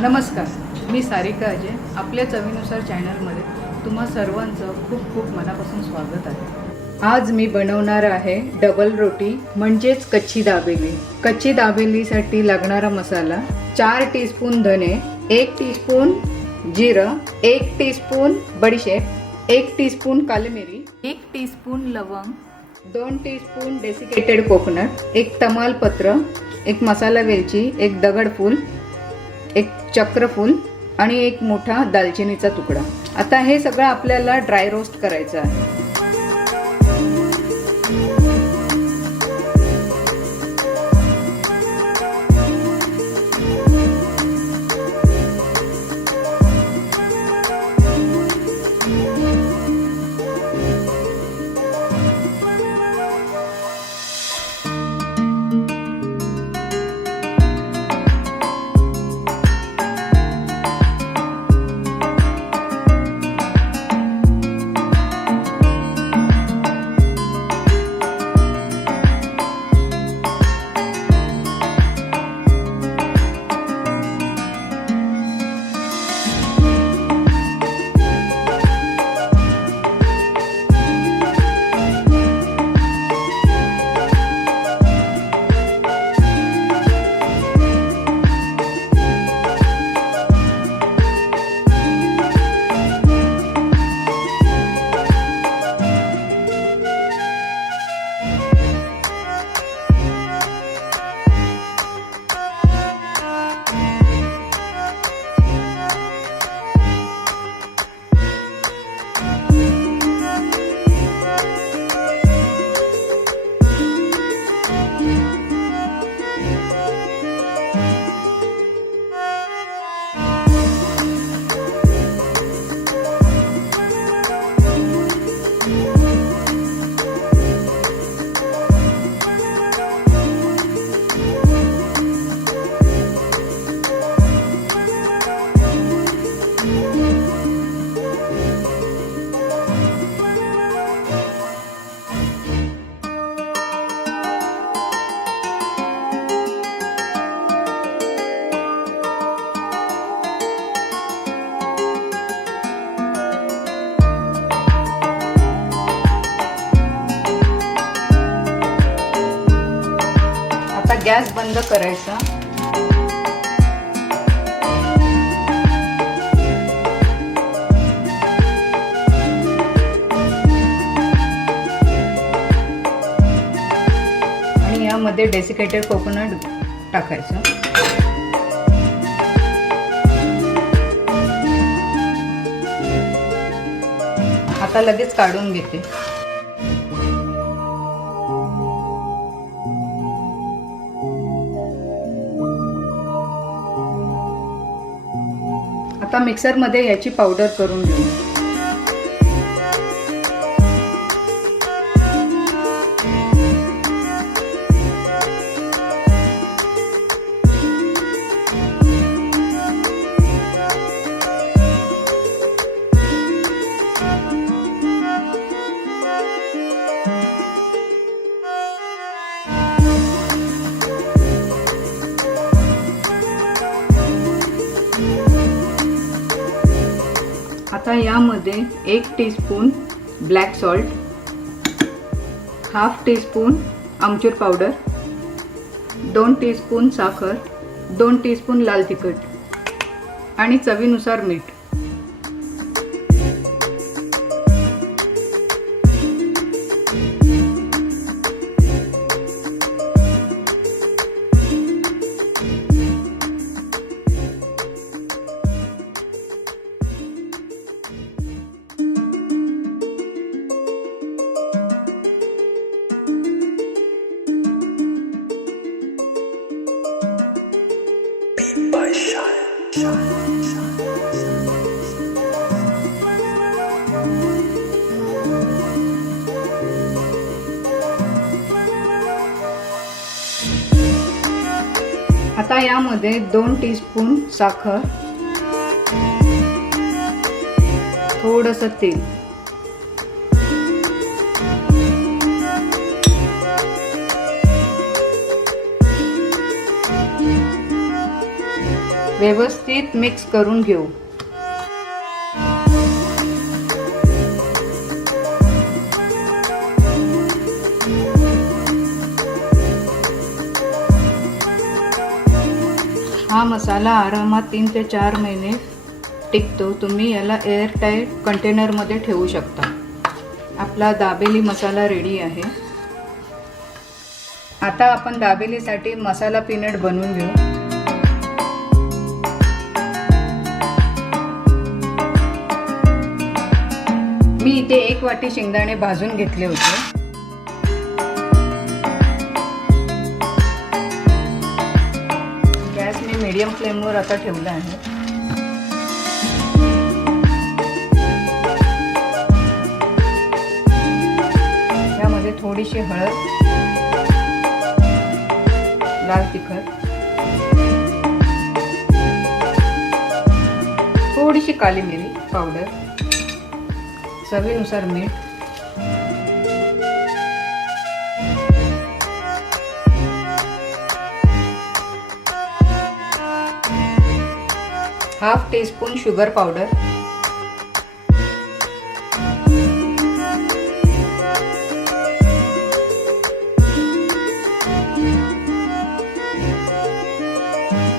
नमस्कार, मी सारिका अजय. आपल्या चवीनुसार चॅनलमध्ये तुम्हा सर्वांचं खूप खूप मनापासून स्वागत आहे. आज मी बनवणार आहे डबल रोटी म्हणजेच कच्ची दाबेली. कच्ची दाबेलीसाठी लागणारा मसाला 4 टीस्पून धने, 1 टीस्पून जिरं, 1 टीस्पून बडीशेप, 1 टीस्पून काली मिरी, 1 टीस्पून लवंग, 2 टीस्पून डेसिकेटेड कोकोनट, 1 तमालपत्र, 1 मसाला वेलची, 1 दगडफूल, 1 चक्रफूल आणि 1 मोठा दालचिनीचा तुकडा. आता हे सगळं आपल्याला ड्राय रोस्ट करायचं आहे. गॅस बंद करायचा. आणि यामध्ये डेसिकेटेड कोकोनट टाकायचं. आता लगेच काढून घेते. आता मिक्सरमध्ये याची पावडर करून घेऊ. आता यामध्ये 1 teaspoon black salt, half teaspoon amchur powder, 2 teaspoon साखर, 2 टीस्पून लाल तिखट आणि चवीनुसार मीठ. आता यामध्ये 2 टीस्पून साखर, थोडंसं तेल, व्यवस्थित मिक्स करून घेऊ. हा मसाला आरामात 3 ते 4 महिने टिकतो. तुम्ही याला एअरटाईट कंटेनरमध्ये ठेवू शकता. आपला दाबेली मसाला रेडी आहे. आता आपण दाबेलीसाठी मसाला पीनट बनवून घेऊ. मी इथे 1 वाटी शेंगदाणे भाजून घेतले होते. गॅस मी मीडियम फ्लेमवर आता ठेवला आहे. यामध्ये थोडीशी हळद, लाल तिखट, थोडीशी काली मिरी पावडर, चवीनुसार मीठ, half teaspoon sugar powder,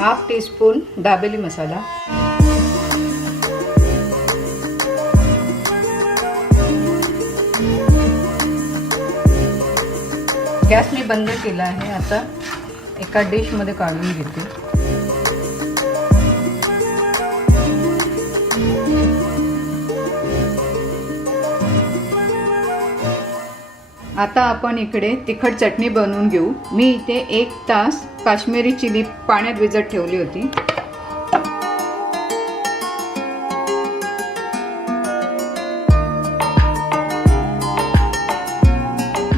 half teaspoon dabeli masala, gas मी बंद केला आहे. आता एका डिशमध्ये काढून घेते. आता आपण इकडे तिखट चटणी बनवून घेऊ. मी इथे 1 तास काश्मीरी चिली पाण्यात भिजत ठेवली होती.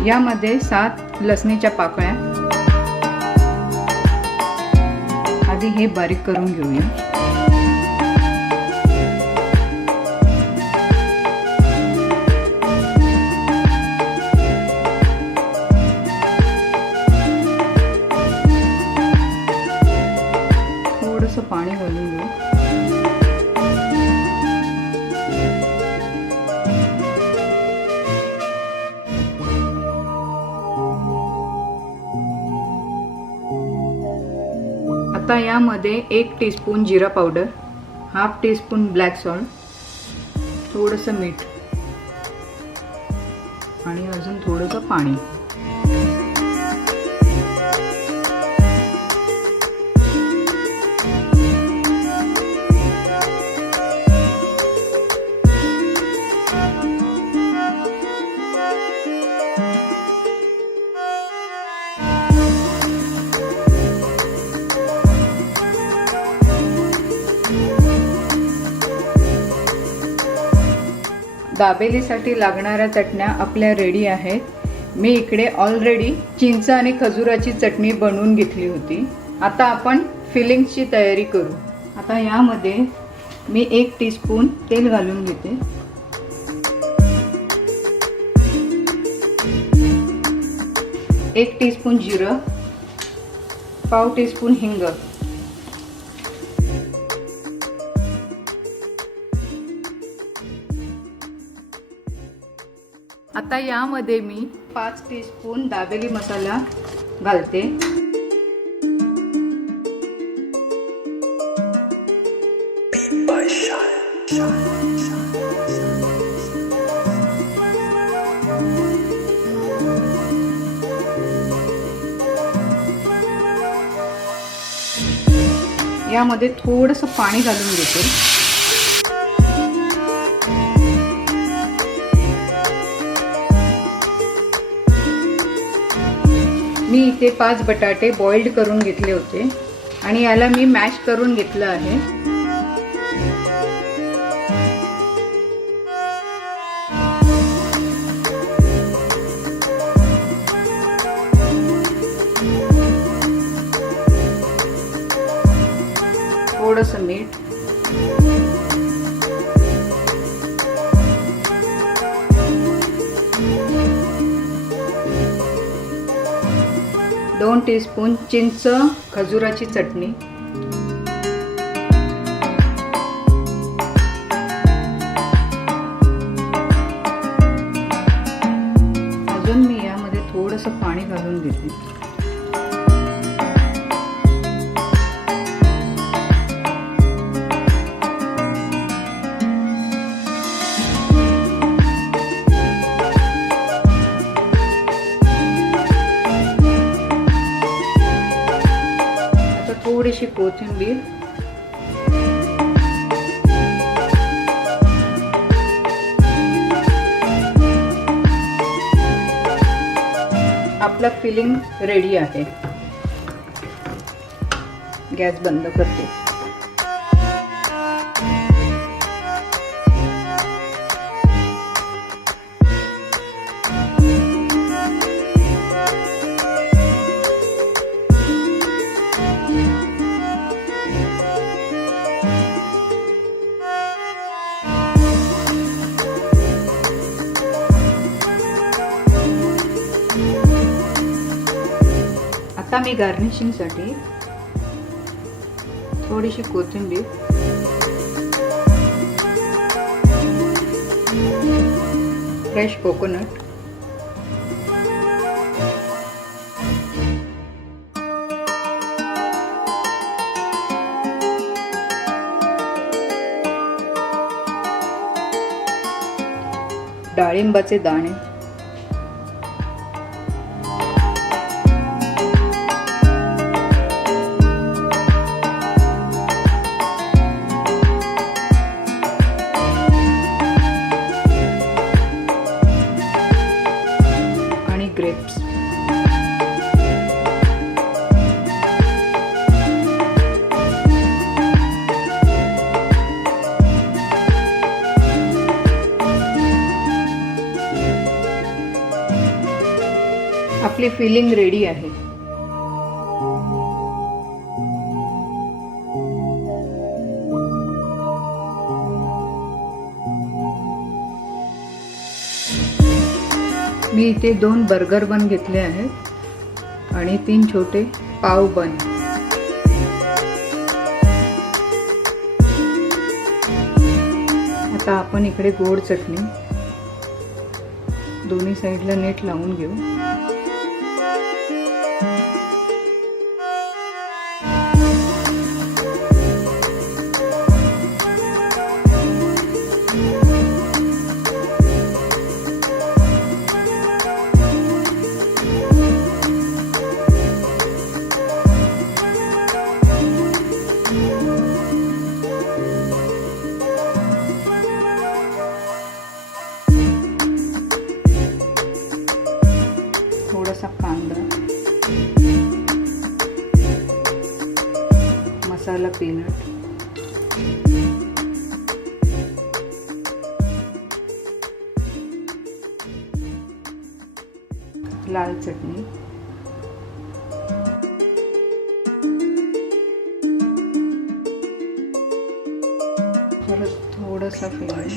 यामध्ये 7 लसणीच्या पाकळ्या. आधी हे बारीक करून घेऊया. थोडंसं पाणी घालून घेऊ. आता यामध्ये 1 teaspoon jeera powder, half teaspoon black salt, थोडंसं मीठ आणि अजून थोडंसं पाणी. दाबेलीसाठी लागणाऱ्या चटण्या आपल्या रेडी आहेत. मी इकडे ऑलरेडी चिंच आणि खजुराची चटणी बनवून घेतली होती. आता आपण फिलिंग्सची तयारी करू. आता यामध्ये मी 1 टीस्पून तेल घालून घेते. एक टीस्पून जिरं, पाव टीस्पून हिंग, आता यामध्ये मी 5 टीस्पून दाबेली मसाला घालते. यामध्ये थोडंसं पाणी घालून घेते. मी इथे 5 बटाटे बॉइल्ड करून घेतले होते आणि याला मी मॅश करून घेतलं आहे. थोडंसं मीठ, दोन टीस्पून चिंच खजुराची चटणी, घेते. आता थोडीशी कोथिंबीर, आपला फिलिंग रेडी आहे. गॅस बंद करते. आता मी गार्निशिंगसाठी थोडीशी कोथिंबीर, फ्रेश कोकोनट, डाळिंबाचे दाणे, ग्रेप्स. आपली फिलिंग रेडी आहे. मी इथे 2 बर्गर बन घेतले आहेत आणि 3 छोटे पाव बन. आता आपण इकडे गोड चटणी दोन्ही साईडला नीट लावून घेऊ. थोडासा कांदा, मसाला पीनट, लाल चटणी, थोडासा फ्लेवर,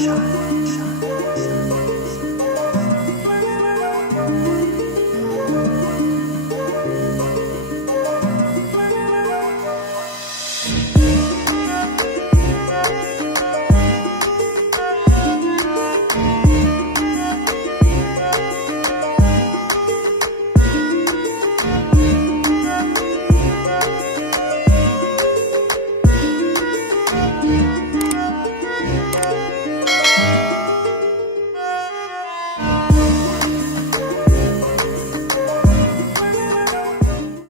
Shine.